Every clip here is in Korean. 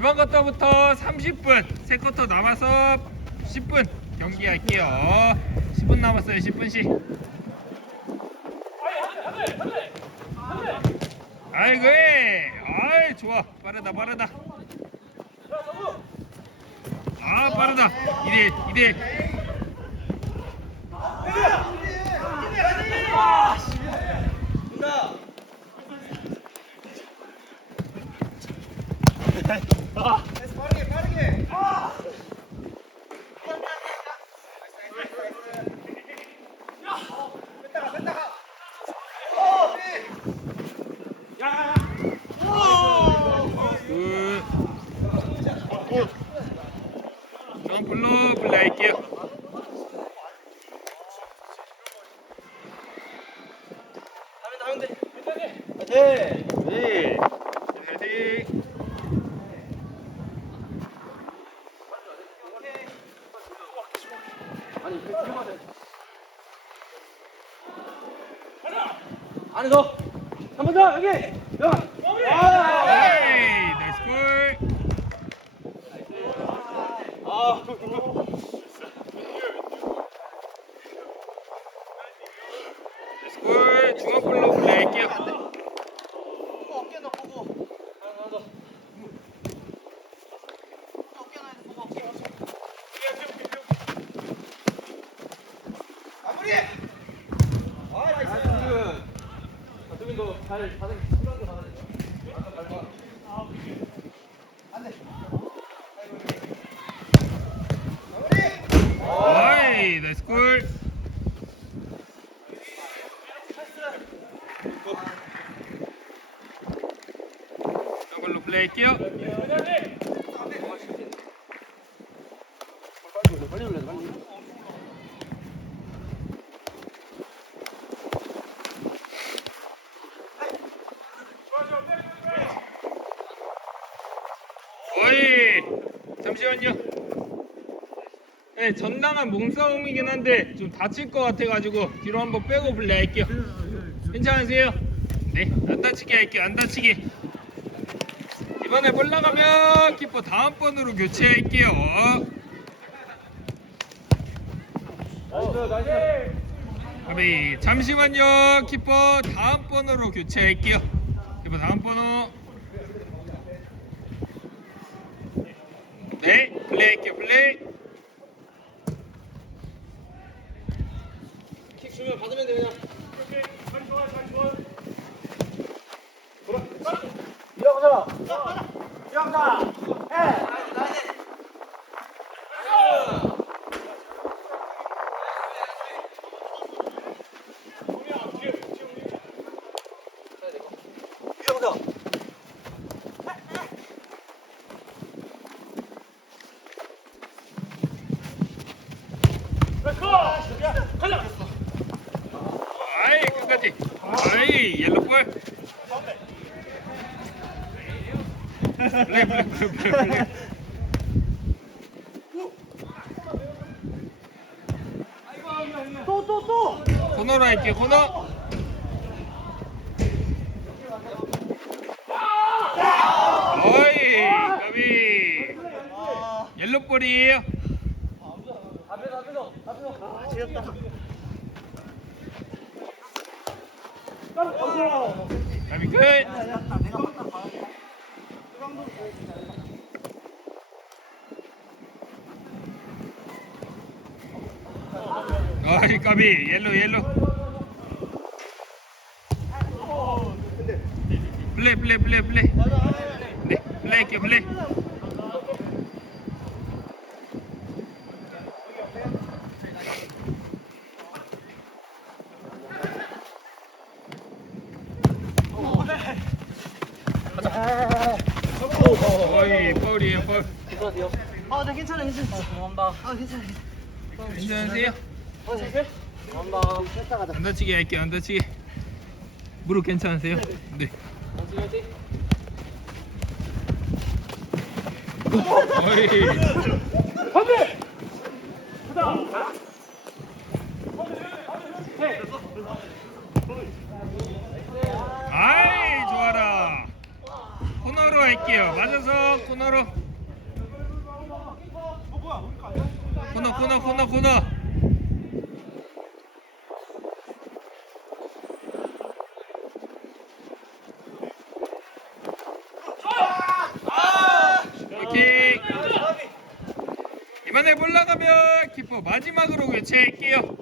이번 쿼터부터 30분, 세 쿼터 남아서 10분 경기할게요. 10분 남았어요. 10분씩. 아이고, 아이 좋아, 빠르다, 빠르다. 아 빠르다. 이대 이대. 굿. 저는 블루 플레이할게요. 네. 네. 헤딩. 안에서 한번더 여기. 영. 아. 에이, 나이스 골. 아. 나이스 골. 중앙 블루 플레이할게요. 어깨 너 보고 어깨 너 보고 마무리 아 나이스. 잘 받은 수락을 받아야 돼. 아까 밟아. 안돼 어이, 나이스 골. 블루 플레이할게요. 빨리 올려 빨리. 어이, 잠시만요. 네, 전당한 몸싸움이긴 한데 좀 다칠 것 같아가지고 뒤로 한번 빼고 플레이할게요. 괜찮으세요? 네, 안 다치게 할게요. 안 다치게. 이번에 볼 나가면 키퍼 다음 번으로 교체할게요. 나이스 나이스. 아비 잠시만요. 키퍼 다음 번으로 교체할게요. 키퍼 다음 번호. 네, 플레이할게요. 플레이. 킥 주면 받으면 돼 그냥. 일어나자. 일어나자. 해. 일어나자. 아이 끝까지. 아이 옐로볼. 플레이 플레이 플레이 플레이. 플레이. 또또 또. 코너로 할게요. 코너. 어이 까비. 옐로 볼이에요. 앞에서 앞에서 앞에서. 지렸다 까비 끝. 내가 봤다 봐어 이 까비 옐로 옐로. 플레이 플레이 플레이 플레이. 네 플레이 할게요 플레이. 어이 파울이에요 파울. 괜찮으세요? 아네 괜찮아 괜찮아 감사합니다. 아 괜찮아 괜찮으세요? 어, 네. 감사합니다. 됐다 가자 안 다치게 할게요 안 다치게. 무릎 괜찮으세요? 네. 화이팅 어이. 화이팅. 아이 좋아라 코 할게요. 맞아서 코너로. 코너 코너 코너 코너. 이번에 볼 나가면 키퍼 마지막으로 교체할게요.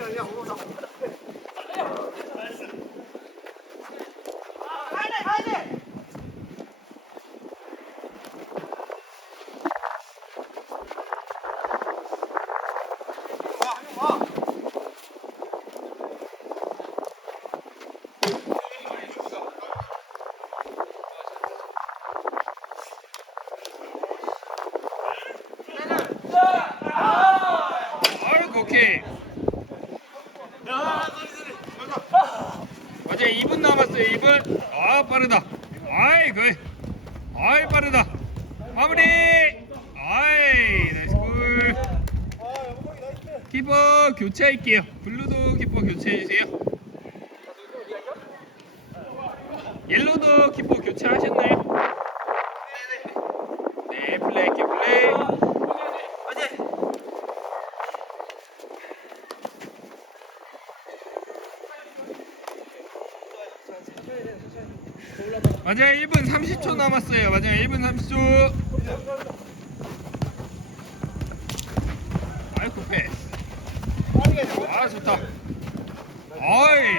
아이고 오케이. 맞아 2분 남았어요 2분. 아 빠르다. 아이 그. 아이 빠르다. 마무리. 아이 나이스 골. 키퍼 교체할게요. 블루도 키퍼 교체해주세요. 옐로도 키퍼 교체하셨나요? 네 플레이 할게요 플레이. 맞아요 1분 30초 남았어요. 맞아요 1분 30초. 아이쿠 패스 아 좋다. 어이.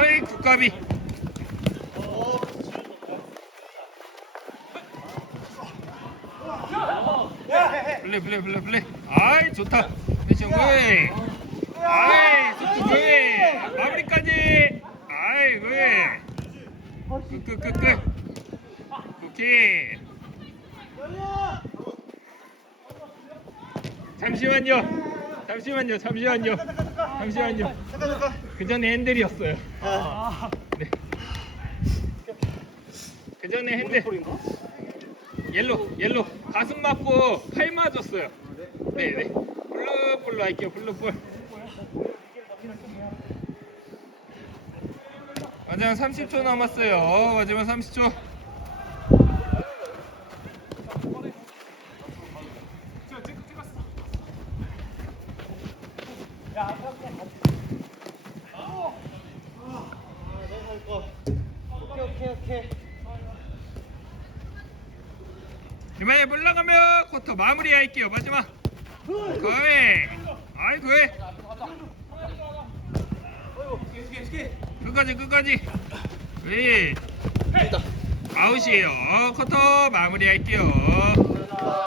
어이 국가비 플레이 플레이 플레이 플레이. 아이 좋다. 패션 웨이 아이 웨이 마무리까지. 아이 웨이 끝끝 끝 끝. 오케이. 잠시만요. 잠시만요. 잠시만요. 잠시만요. 그 전에 핸들이었어요. 네. 그 전에 핸들. 옐로 옐로. 가슴 맞고 팔 맞았어요. 네 네. 블루볼로 할게요. 블루볼 마지막 30초 남았어요. 마지막 30초. 오케이 오케이 오케이. 이번에 올라가면 쿼터 마무리 할게요. 마지막. 거의 아이 거의 끝까지 끝까지. 왜 아웃이에요. 쿼터 마무리 할게요